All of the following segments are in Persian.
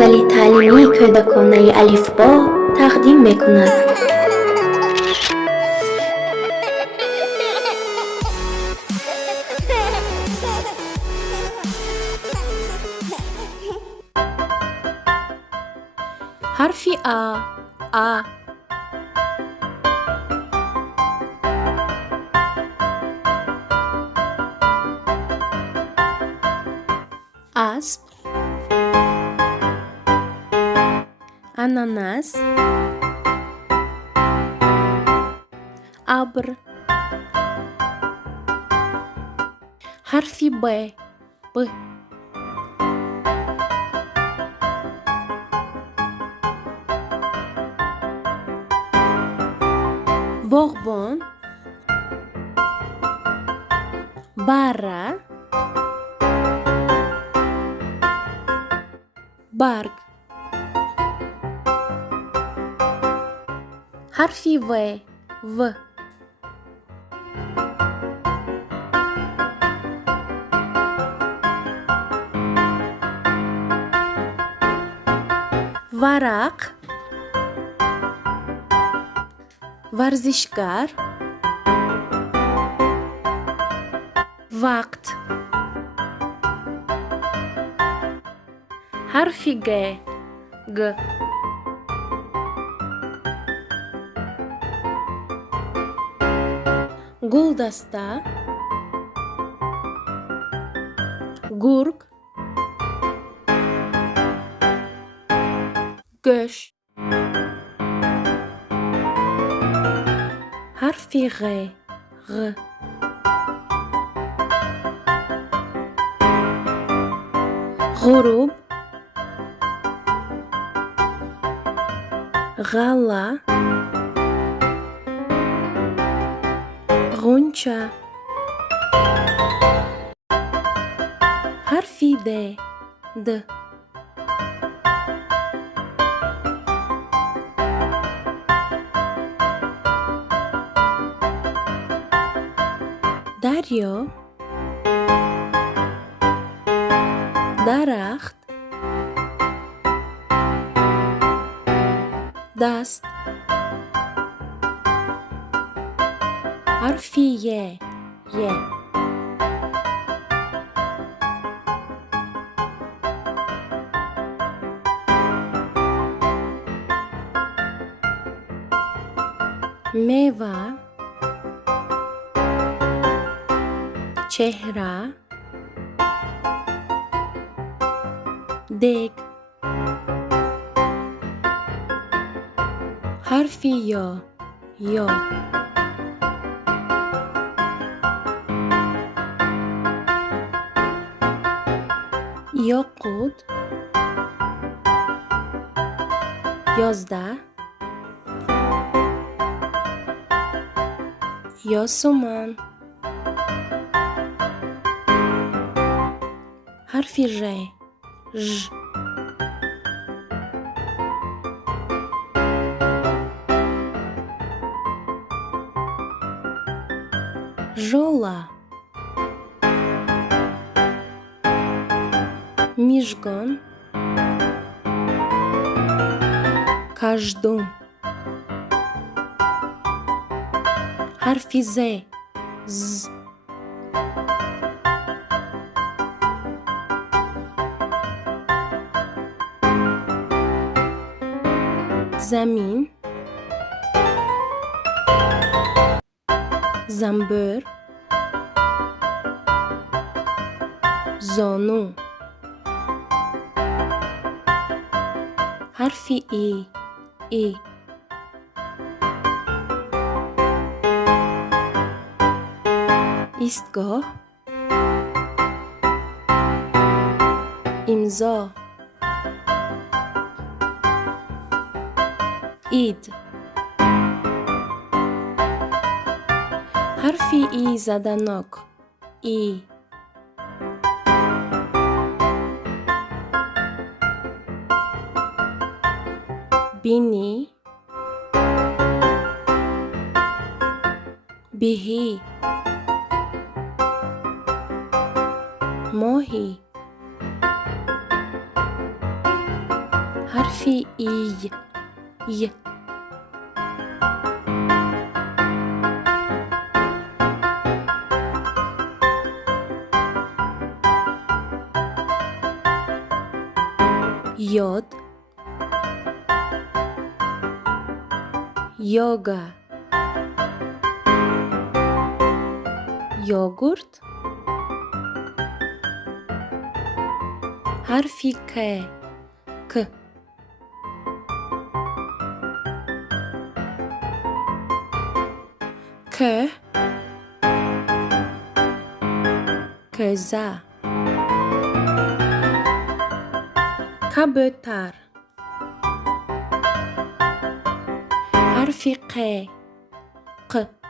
عملی تعلیمی کودکانه الفبا تقدیم می‌کند. حرف آ اسب، اناناس، ابر. حرف ب باغبان، بره، برگ. حرف و ورق، ورزشکار، وقت. حرف گ گلدسته، گرگ، گوش. حرف غ غروب، غله، غنچه. حرف د دریا، درخت، دست. حرف ی میوه، چهره، دیگ. حرف یا یاقوت، 11 یاسمن. حرف ژ ژوله، میژگان، کژدم. حرف ز زمین، زنبور، زانو. حرف ای ایستگاه، امضا، اید. حرف ای زدنک، ای. بینی، بهی، ماهی. harfi I. Y. Yod. Yoga. Yogurt. Harfi K. K. K. Keza. Kabătar. Harfi Q. Q.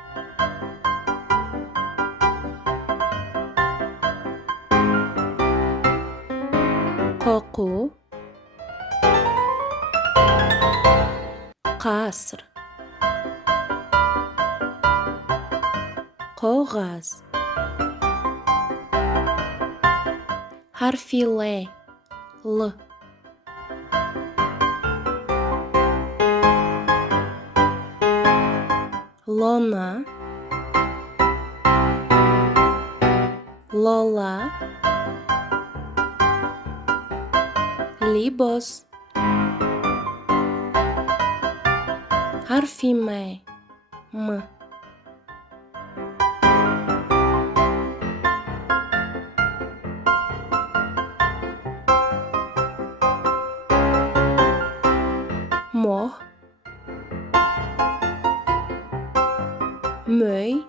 قوقو. قصر. قوغاز. حرف ل. ل. لونا. لولا. libos. حرف م. م. مه. مي.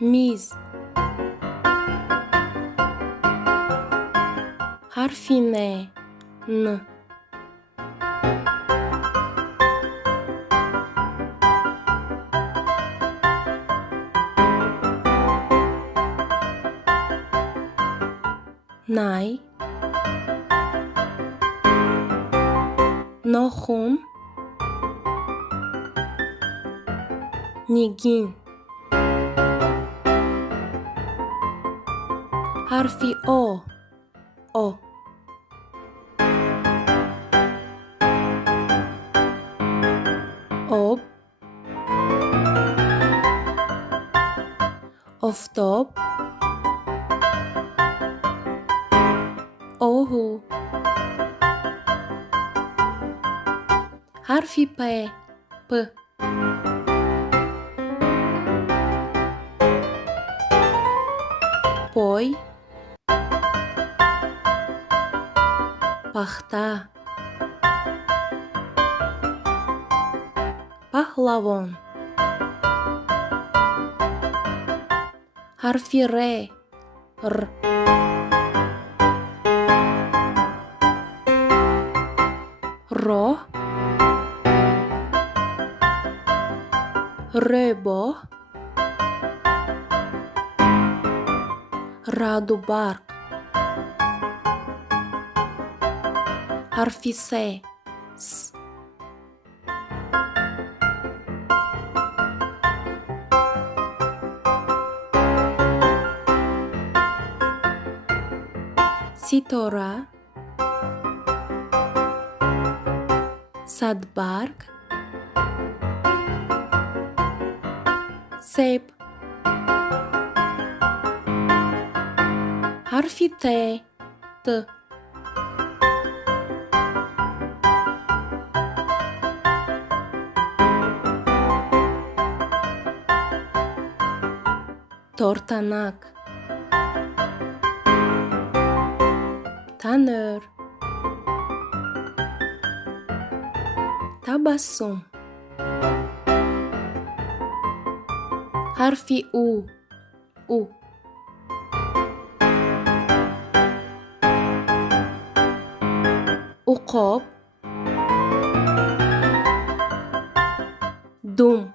میز. حرف ن. ن. نای. ناخن. نگین. حرف او. او. آب. آفتاب. آهو. حرف پ. پ. پای. پخته. پهلوان. حرف ر. ر. راه. رباه. رعد و برق. حرف س. س. ستاره. صدبرگ. سیب. حرف ت. ت. تورتناک. تنر. تبسم. حرف او. او. عقاب. دوم.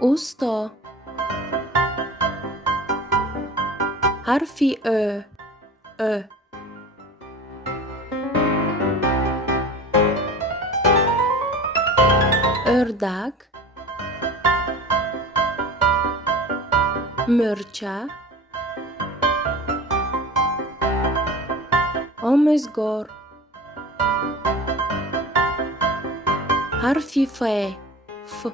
اوستا. حرف ا. ا. ördek. Mörçe. آموزگار. حرف ف. ف.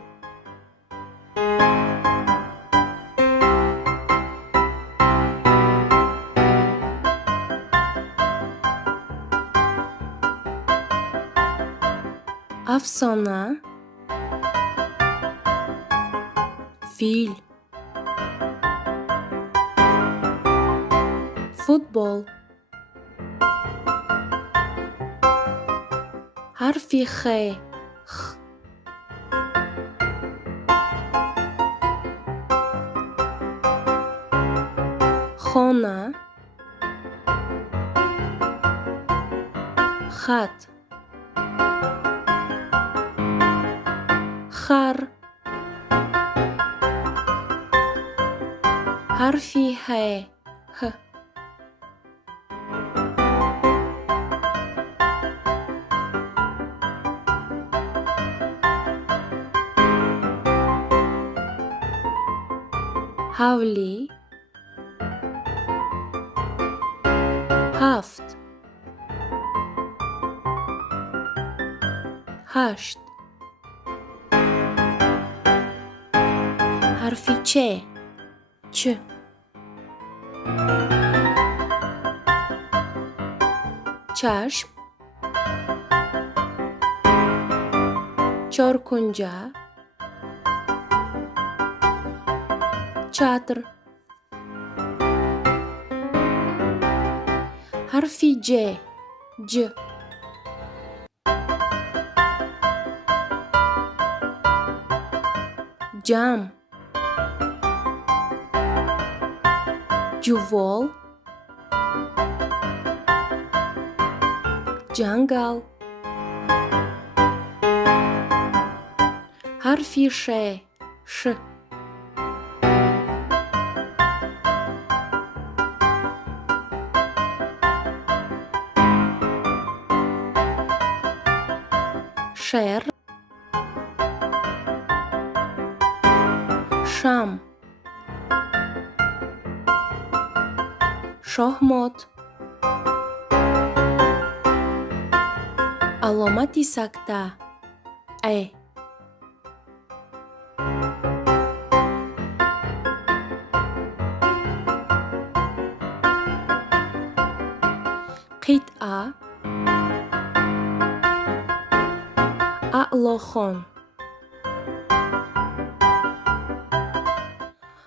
افسانه. فیل. فوتبال. حرف خ. خ. خانه. خط. خر. حرف ه. ه. حولی. هفت. هشت. حرف چ. چ. چشم. چارکنجه. چتر. حرف ج. ج. جمع. جوال. جنگل. حرف ش. ش. شر. شم. شهمات. علامت سکته. ای. قطعه. اعلاخان.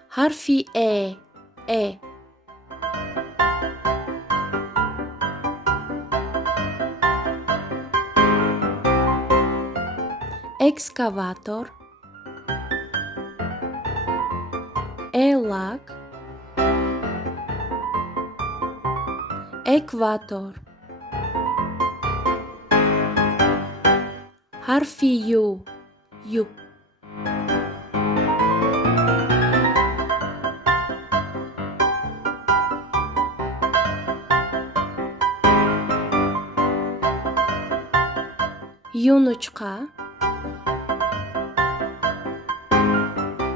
حرف ا. ا. اکسکاواتور. ایلاک. اکواتور. حرف یو. یو. یونچقه.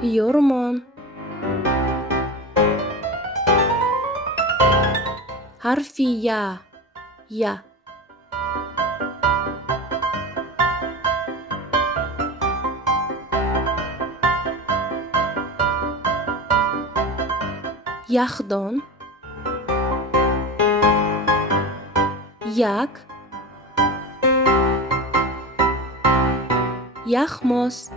یورمان. حرف یا. یا. یخدان. یک. یخماس.